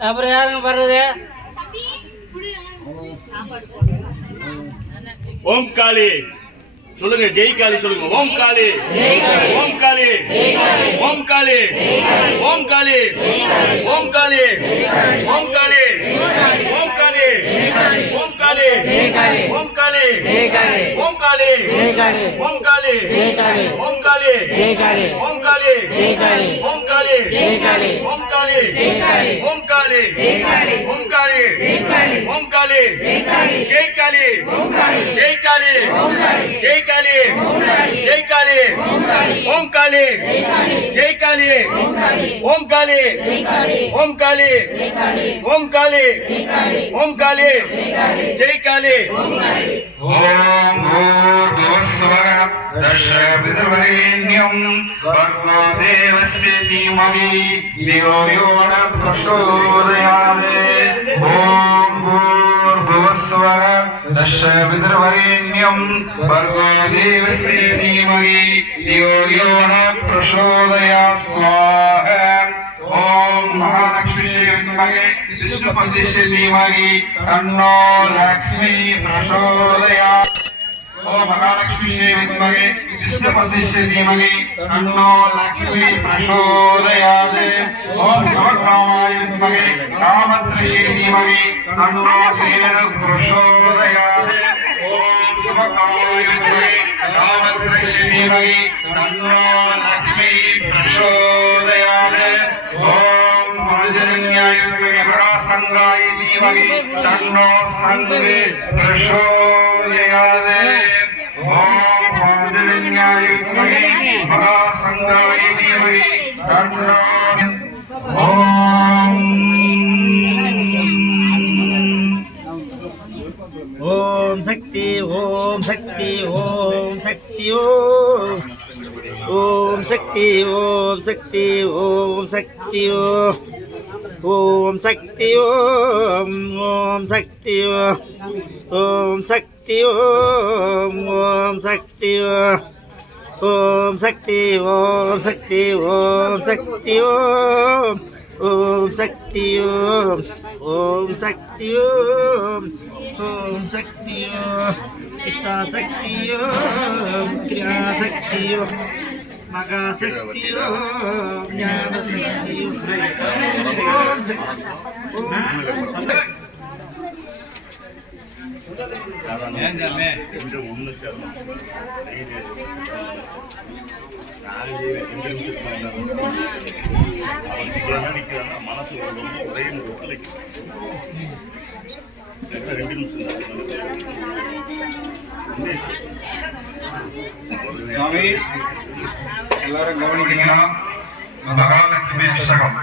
அப்புறம் யாருங்க வர்றது ஓம் காளி சொல்லுங்க ஜெய் காளி சொல்லுங்க ஓம் காளி ஓம் காளி ஓம் காளி ஓம் காளி ஓம் காளி ஓம் காளி ஓம் காளி ஓம் காளி ஓம் காளி ஓம் காளி ஓம் காளி ஓம் காளி ஓம் காளி ஓம் காளி ஓம் காளி ஓம் காளி కాళీ ఓం కాళీ ఓం కాళీ జై కాళీ జై కాళీ జై కాళీ జై కాళీ ఓం కాళీ జై కాళీ ఓం కాళీ ఓం కాళీ ఓం కాళీ ఓం కాళీ జై కాళీ ఓం दशविधवरेण्यम् भर्गो देवस्य धीमहि धियो यो न प्रचोदयात् ॐ भूर्भुवस्वः दशविधवरेण्यम् भर्गो देवस्य धीमहि धियो यो न प्रचोदयात् स्वाहा ॐ महालक्ष्मी विद्महे विष्णुपतिस्य धीमहि तन्नो लक्ष्मी प्रचोदयात् ಮಹಾಲಕ್ಷ್ಮಿಯೇ ವಿದ್ಮಗೆ ಶಿಷ್ಟ ಪ್ರತಿಷ್ಠೆ ಧೀಮಹಿ ತನ್ನೋ ಲಕ್ಷ್ಮಿ ಪ್ರಚೋದಯಾತ್ ಓಂ ಸರ್ವಕಾಮಾಯ ವಿದ್ಮಗೆ ಕಾಮತ್ರಯೇ ಧೀಮಹಿ ತನ್ನೋ ಕೇನ ಪ್ರಚೋದಯಾತ್ ಓಂ ಸರ್ವಕಾಮಾಯ ವಿದ್ಮಗೆ ಕಾಮತ್ರಯೇ ಧೀಮಹಿ ತನ್ನೋ ಲಕ್ಷ್ಮಿ ಪ್ರಚೋದಯಾತ್ ಓಂ ಮನುಜನ್ಯಾಯ ವಿದ್ಮಗೆ ಪರಾಸಂಗಾಯ ಧೀಮಹಿ ತನ್ನೋ ಸಂಗೇ ಪ್ರಚೋದಯಾತ್ शक्ति ओम शक्ति ओम शक्ति ओम ओम शक्ति ओम शक्ति ओम शक्ति ओम शक्ति ओम ओम शक्ति ओम शक्ति ओम ओम शक्ति ओम ಓಂ ಶಕ್ತಿ ಓಂ ಶಕ್ತಿ ಓಂ ಶಕ್ತಿ ಓಂ ಓಂ ಶಕ್ತಿ ಓಂ ಓಂ ಶಕ್ತಿ ಓಂ ಓಂ ಶಕ್ತಿ ಓಂ ಇಚ್ಛಾಶಕ್ತಿ ಓಂ ಕ್ರಿಯಾಶಕ್ತಿ ಓಂ ಮಗ ಶಕ್ತಿ ಓಂ ಜ್ಞಾನ ಶಕ್ತಿ ಓಂ ಶಕ್ತಿ ಓಂ என்று ஒன்று சேரணும் மனசு ஒரே ஒத்துழைக்கும் ரெண்டு நிமிஷம் சுவாமி எல்லாரும் கவனிக்கலாம் மகாலட்சுமி புத்தகம்.